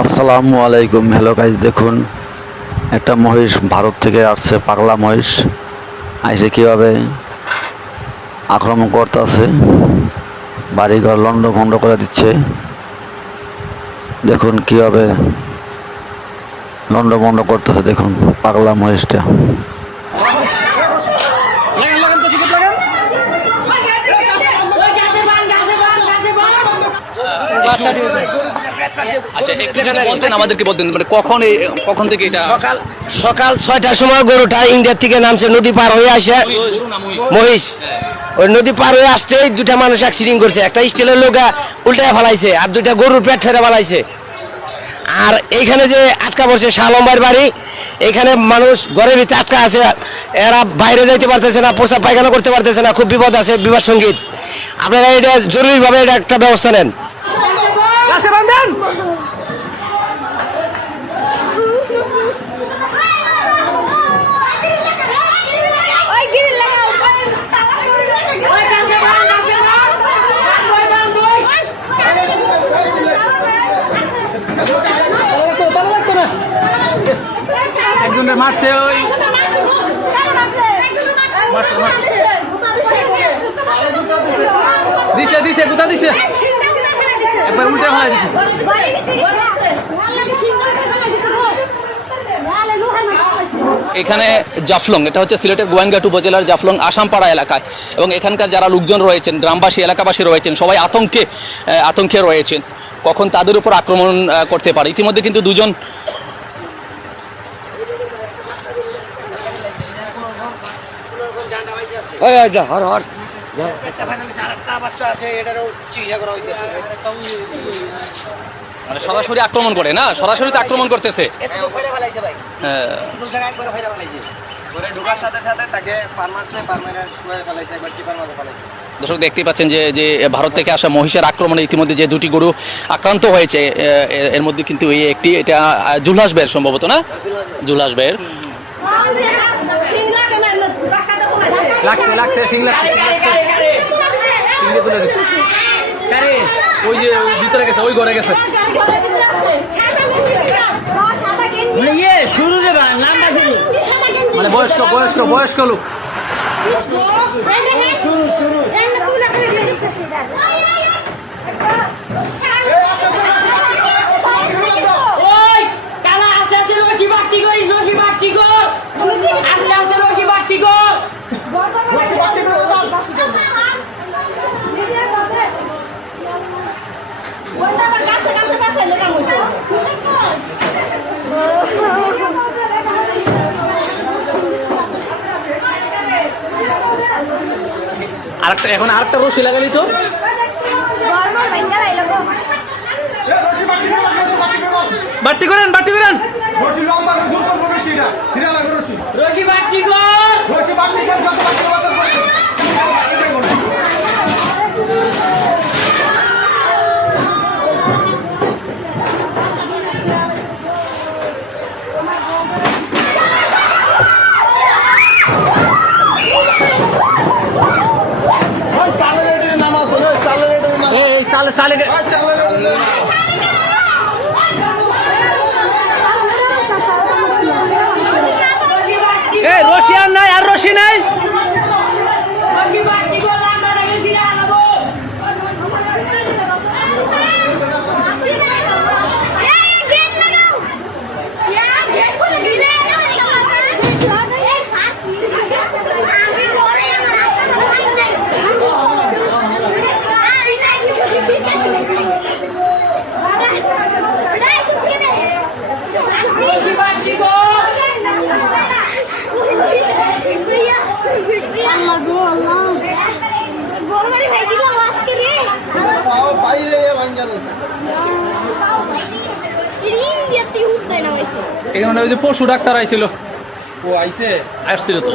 আসসালামু আলাইকুম। Hello guys, দেখুন একটা মহিষ ভারত থেকে আসছে, পাগলা মহিষ আইসে কীভাবে আক্রমণ করতেছে, বাড়িঘর লন্ড ভন্ড করে দিচ্ছে। দেখুন কীভাবে লন্ড ভন্ড করতেছে, দেখুন পাগলা মহিষটা। আচ্ছা, একটু যদি বলতেন, আমাদেরকে বলতেন মানে কখন থেকে এটা? সকাল 6টার সময় গরুটা ইন্ডিয়া থেকে নামছে, নদী পার হয়ে আসে মহিষ। ওই নদী পার হয়ে আসতেই দুটা মানুষ অ্যাক্সিডেন্ট করছে, একটা স্টিলের লোকা উল্টায় ফেলাইছে আর দুইটা গরুর পেট ফেরে ফেলাইছে। আর এইখানে যে আটকা পড়ছে শাহলম্বার বাড়ি, এখানে মানুষ ঘরের ভিতরে আটকা আছে, এরা বাইরে যাইতে পারতেছে না, পোশাক পায়খানা করতে পারতেছে না, খুব বিপদ আছে। বিবাহ সঙ্গীত, আপনারা এটা জরুরিভাবে এটা একটা ব্যবস্থা নেন। একজনের মারছে, ওই দিছে গুতা দিছে, একবার উল্টে ফেলাই দিছে। এখানে জাফলং, এটা হচ্ছে সিলেটের গোয়াইনঘাট উপজেলার জাফলং আসামপাড়া এলাকায়, এবং এখানকার যারা লোকজন রয়েছেন, গ্রামবাসী এলাকাবাসী রয়েছেন, সবাই আতঙ্কে রয়েছেন কখন তাদের উপর আক্রমণ করতে পারে। ইতিমধ্যে কিন্তু দুজন মানে সরাসরি আক্রমণ করে না, সরাসরি তো আক্রমণ করতেছে। দর্শক দেখতেই পাচ্ছেন যে ভারত থেকে আসা মহিষের আক্রমণে ইতিমধ্যে যে দুটি গরু আক্রান্ত হয়েছে, এর মধ্যে কিন্তু এটা জুলহাস বের, সম্ভবত না জুলহাস বের। ওই যে ভিতরে গেছে, ওই ঘরে গেছে। মানে বয়স্ক লোক। এখন আরেকটা রশি লাগালি তো। বাট্টি করেন চালে রশি আর নাই, আর রশি নাই। এখানে ওই যে পশু ডাক্তার আইছিল, আসছিল তো।